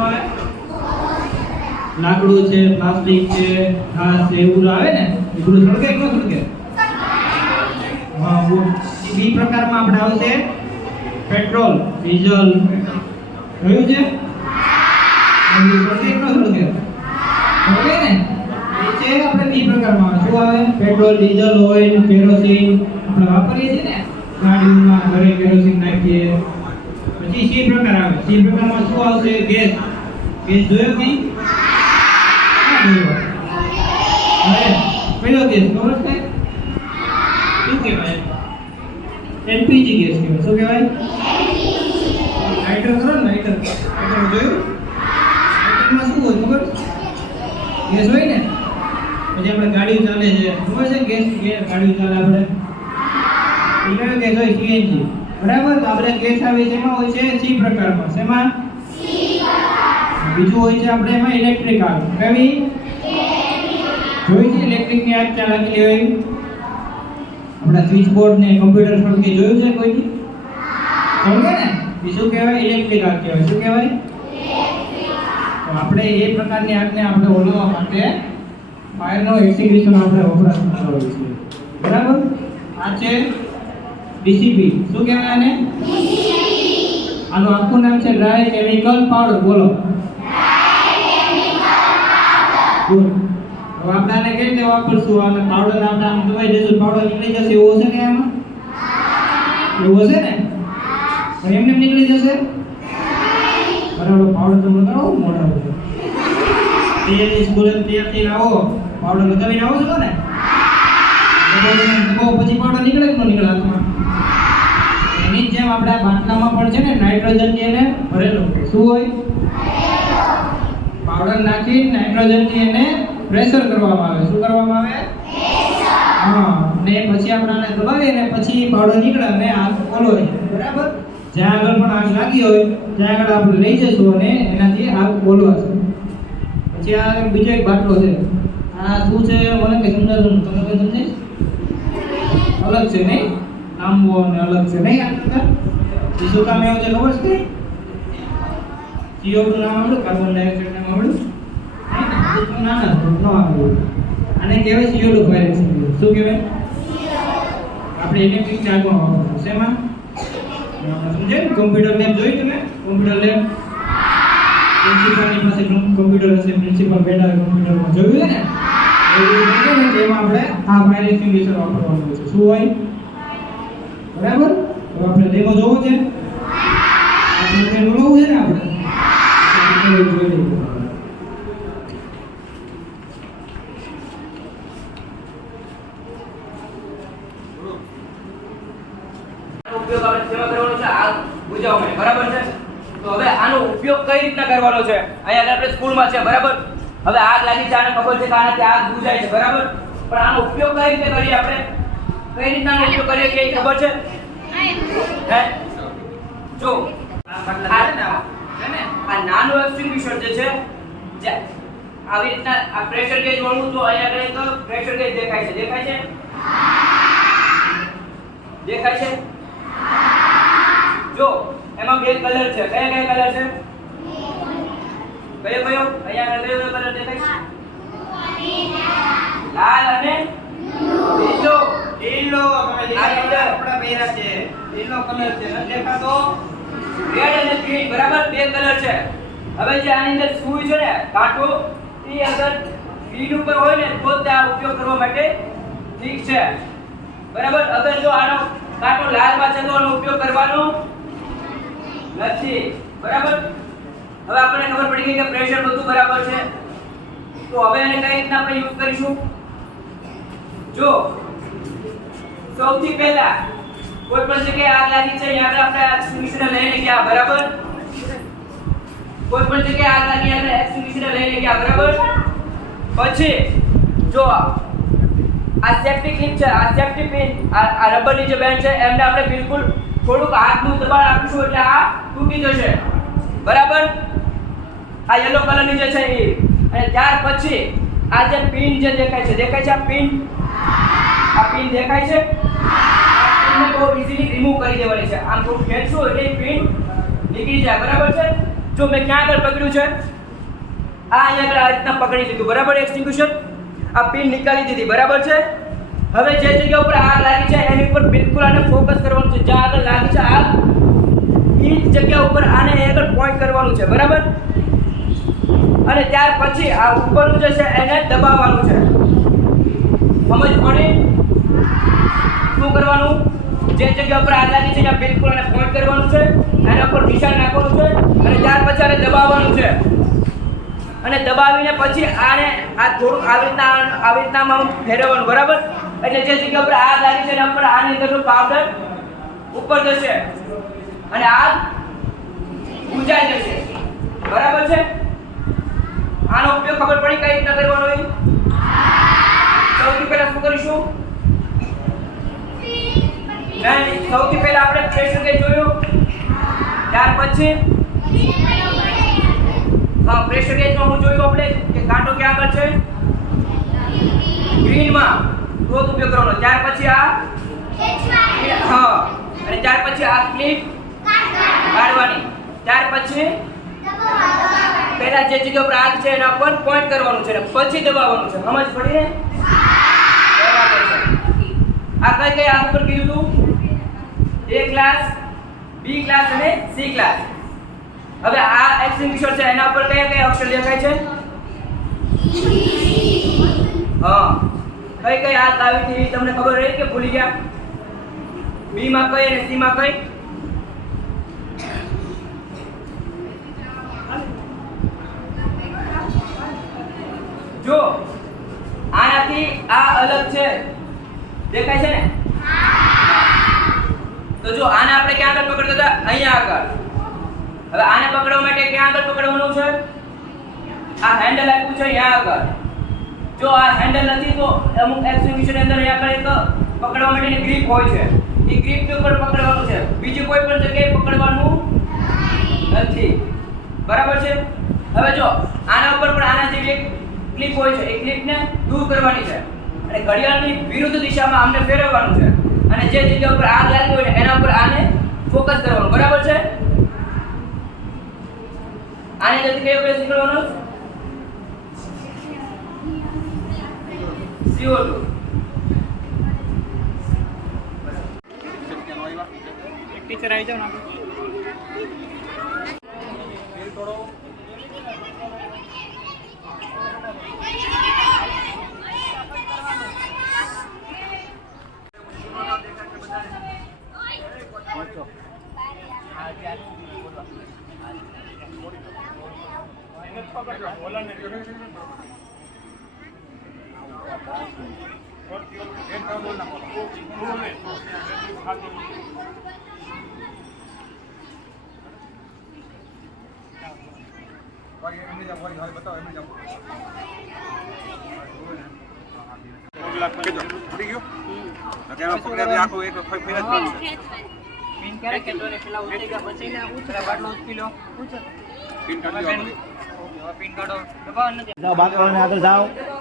આવે લાકડું છે, પ્લાસ્ટિક છે, ઘાસ એવું આવે ને, એ સળગે કે સળગે? બી પ્રકારમાં આપણે આવશે પેટ્રોલ, ડીઝલ. કયું છે? સળગે કે પ્રકારમાં શું આવે? Petrol, diesel oil kerosene. આપણે વાપરીએ છીએ ને? ગાડીમાં ઘરે કેરોસીન નાખીએ. પછી સી પ્રકાર આવે? સી પ્રકારમાં શું આવશે? ગેસ. ગેસ જોયો કે કયો ગેસ? ખબર છે? શું કહેવાય? એલપીજી ગેસ કહેવાય. શું કહેવાય? લાઇટર કરો ને? લાઇટર લાઇટર જોયું? લાઇટરમાં શું હોય ખબર? ગેસ હોય ને? પછી આપણે ગાડીઓ ચાલે છે. ખબર છે ગેસ? ગેસ ગાડીઓ ચાલે આપણે. એટલે ગેસ હોય, સીએનજી. બરાબર? તો આપણે ગેસ આવે છે એમાં હોય છે? સી પ્રકારમાં શેમાં? બીજું હોય છે આપણે એમાં ઇલેક્ટ્રિક આવે. કેવી? જોઈ છે ઇલેક્ટ્રિકની આગ ક્યાં લાગેલી હોય? આપણા સ્વિચ બોર્ડ ને કમ્પ્યુટર સળગે જોયું છે કોઈ સળગે ને? બીજું કહેવાય? ઇલેક્ટ્રિક આગ કહેવાય. શું કહેવાય? તો આપણે એ પ્રકારની આગને આપણે ઓલવા માટે ફાયરનો એક્સિક્યુશન આપણે વપરાશ હોઈએ છીએ બરાબર? આ છે ડીસીપી શું કહેવાય આને? આનું આખું નામ છે ડ્રાય કેમિકલ પાવડર બોલો. હવે આપણે આને કઈ રીતે વાપરશું? આને પાવડર આપણે આમ દબાઈ દેશું પાવડર નીકળી જશે. એવું હશે કે આમાં? એવું હશે ને? પણ એમને નીકળી જશે? બરાબર પાવડર તમે લગાવો મોટા બધો તૈયારી સ્કૂલે તૈયાર થઈને આવો. પાવડર લગાવીને આવો છો ને? પછી પાવડર નીકળે કે ન નીકળે હાથમાં એની જેમ આપણા બાટલામાં પણ છે ને નાઇટ્રોજન એને ભરેલું. શું હોય? પાવડર નાખી નાઇટ્રોજન એને પ્રેશર કરવામાં આવે. શું કરવામાં આવે? હા ને પછી આપણે આને દબાવીએ ને પછી પાવડર નીકળે અને આગ ઓલો બરાબર? જ્યાં આગળ પણ આગ લાગી હોય ત્યાં આગળ આપણે લઈ જશું અને એનાથી આગ ઓલવાશે. પછી આ બીજો એક બાટલો છે. આ શું છે? મને કઈ સમજાતું તમે કઈ સમજાય? અલગ છે નહીં? લાંબો અને અલગ છે. નહીં આ બીજું કામ એવું છે ખબર છે? CO2 નામ આવડું? કાર્બન ડાયોક્સાઇડ નામ આવડું? ના ના ન આવડું. આને કહેવાય CO2 ફાયર એક્સટિંગ્વિશર શું કહેવાય? આપણે ઇલેક્ટ્રિક ચાર્જમાં વાપરશું શેમાં? સમજે કમ્પ્યુટર લેબ જોઈ તમે? કોમ્પ્યુટર લેબ કમ્પ્યુટર હશે પ્રિન્સિપલ બેઠા કમ્પ્યુટરમાં. જોયું છે ને? એમાં આપણે આ એક્સટિંગ્વિશર વાપરવાનું શું હોય? બરાબર? હવે આપણે લેવો જોવો છે? આપણે તે છે ને આપણે? ઉપયોગ આપણે કરવાનો છે આગ બુજાવવા માટે. બરાબર છે? તો હવે આનો ઉપયોગ કઈ રીતના કરવાનો છે? અહીંયા આપણે સ્કૂલમાં છે, બરાબર? હવે આગ લાગી છે, આને ખબર છે કે આગ બુજાય છે, બરાબર? પણ આનો ઉપયોગ કઈ રીતે કરીએ આપણે? કઈ રીતના ઉપયોગ કરીએ કે ખબર છે? હે? જો, આ નાનો એક્સટિંગ્વિશર જે છે, જે આવી રીતના આ પ્રેશર ગેજ વાળું તો અહીંયા આગળ તો પ્રેશર ગેજ દેખાય છે. દેખાય છે? દેખાય છે? જો, એમાં બે કલર છે. કયા કયા કલર છે? કયો કયો? અહીંયા આગળ કયો કલર દેખાય છે? લાલ અને લીલો. લીલો તમે લીલા કલર કપડા છે. લીલો કલર છે. નથી દેખાતો? રેડ અને ગ્રીન બરાબર? બે કલર છે. હવે જે આની અંદર સુઈ છે ને કાંટો એ અંદર ગ્રીન ઉપર હોય ને તો જ આ ઉપયોગ કરવા માટે ઠીક છે. બરાબર? અગર જો આનો કાંટો લાલમાં છે તો આનો ઉપયોગ કરવાનો નથી. બરાબર? હવે આપણને ખબર પડી ગઈ કે પ્રેશર બધું બરાબર છે. તો હવે એને કઈ રીતના આપણે યુઝ કરીશું? જો સૌથી પહેલા કોઈ પણ જગ્યાએ આગ લાગી છે યાદ આપણે આપણે એક્સટિંગ્વિશર લઈને ગયા, બરાબર? કોઈ પણ જગ્યાએ આગ લાગી આપણે એક્સટિંગ્વિશર લઈને ગયા, બરાબર? પછી, જો આ સેફ્ટી ક્લિપ છે, આ સેફ્ટી પિન આ આ રબરની જે બેન્ડ છે, એમને આપણે બિલકુલ થોડુંક હાથનું દબાણ આપીશું એટલે આ તૂટી જશે, બરાબર? આ યલો કલરની જે છે એ. અને ત્યાર પછી, આ જે પિન જે દેખાય છે દેખાય છે આ પિન આ પિન દેખાય છે? આ પિનને બહુ ઇઝીલી રિમૂવ કરી દેવાની છે. આમ થોડું ખેંચશો એટલે પેન નીકળી જાય. બરાબર છે? જો મેં ક્યાં આગળ પકડ્યું છે? આ અહીંયા આગળ આ રીતના પકડી લીધું. બરાબર એક્સટિંગ્યુશન આ પિન નીકાળી દીધી. બરાબર છે? હવે જે જગ્યા ઉપર આગ લાગી છે, એની ઉપર બિલકુલ આને ફોકસ કરવાનું છે. જ્યાં આગળ લાગી છે આગ એ જ જગ્યા ઉપર આને આગળ પોઈન્ટ કરવાનું છે. બરાબર? અને ત્યાર પછી આ ઉપરનું જે છે, એને દબાવવાનું છે. સમજ પડી? શું કરવાનું? જે જગ્યા ઉપર છે, ત્યાં બિલકુલ એને પોઈન્ટ કરવાનું છે એના ઉપર નિશાન નાખવાનું છે અને ત્યાર પછી આને દબાવવાનું છે. અને દબાવીને પછી આને આ થોડું આવી રીતના આવી રીતના આમ ફેરવવાનું, બરાબર? એટલે જે જગ્યા ઉપર આગ લાગી છે, એના ઉપર આની અંદરનો પાવડર ઉપર જશે અને આગ બુજાઈ જશે. બરાબર છે? આનો ઉપયોગ ખબર પડી કઈ રીતના કરવાનો હોય? સૌથી પહેલા શું કરીશું? સૌથી પહેલા આપણે પ્રેશર ગેજ જોયું? ત્યાર પછી? હા પ્રેશર ગેજમાં હું જોયું આપણે કે કાંટો ક્યાં આગળ છે? ગ્રીનમાં. જ ઉપયોગ કરવાનો. ત્યાર પછી આ? હા. અને ત્યાર પછી આ ક્લિપ કાઢવાની. ત્યાર પછી? પહેલા જે જગ્યા પર આગ છે એના પર પોઈન્ટ કરવાનું છે પછી દબાવવાનું છે. સમજ પડી ને? બરાબર છે. આ કઈ કઈ આગ પર કીધું તું? એ ક્લાસ બી ક્લાસ અને સી ક્લાસ હવે આ એક્સટિંગ્યુશર છે, એના ઉપર કયા કયા અક્ષર દેખાય છે? હા. કઈ કઈ આ આવી હતી તમને ખબર રહી કે ભૂલી ગયા? બી માં કઈ અને સી માં કઈ? જો, આનાથી આ અલગ છે. દેખાય છે જો આને આપણે ક્યાં આગળ પકડતા હતા? અહીંયા આગળ. હવે આને પકડવા માટે ક્યાં આગળ પકડવાનું છે? આ હેન્ડલ આપ્યું છે અહીંયા આગળ. જો આ હેન્ડલ નથી, તો અમુક એક્ઝિબિશન અંદર અહીંયા આગળ એક પકડવા માટેની ગ્રીપ હોય છે. એ ગ્રીપ ઉપર પકડવાનું છે. બીજી કોઈ પણ જગ્યાએ પકડવાનું નથી. બરાબર છે? હવે જો, આના ઉપર પણ આના જેવી એક ક્લિપ હોય છે. એ ક્લિપને દૂર કરવાની છે. અને ઘડિયાળની વિરુદ્ધ દિશામાં આમને ફેરવવાનું છે. અને જે જગ્યા ઉપર આગ લાગી હોય એના ઉપર આને ફોકસ કરવાનું. બરાબર છે? આની અંદરથી કયો ગેસ નીકળવાનો CO2. ટીચર આવી જાવ ને પિન ક્યારે કેતો ને પેલા ઉતરી ગયા પછી પેલા બાટલો ઉચકી લો પિન કાઢો દબાવ નથી જાઓ બાદ કરવાને આગળ જાઓ નીચે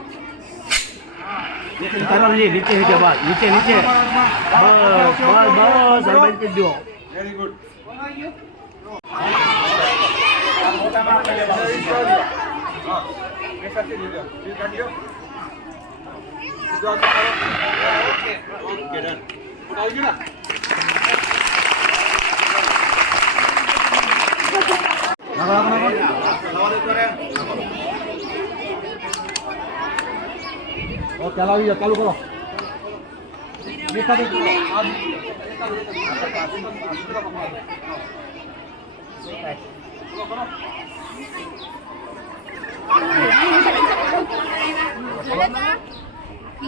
ઉતારો નહીં નીચે નીચે બસ નીચે નીચે બસ બસ બસ હવે બંધ કરી દો નાખો નાખો નાખો ઓ ચાલો આવી જાઓ ચાલુ કરો દેખાતું કરો. આ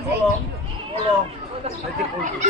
બોલો બોલો નથી બોલતું.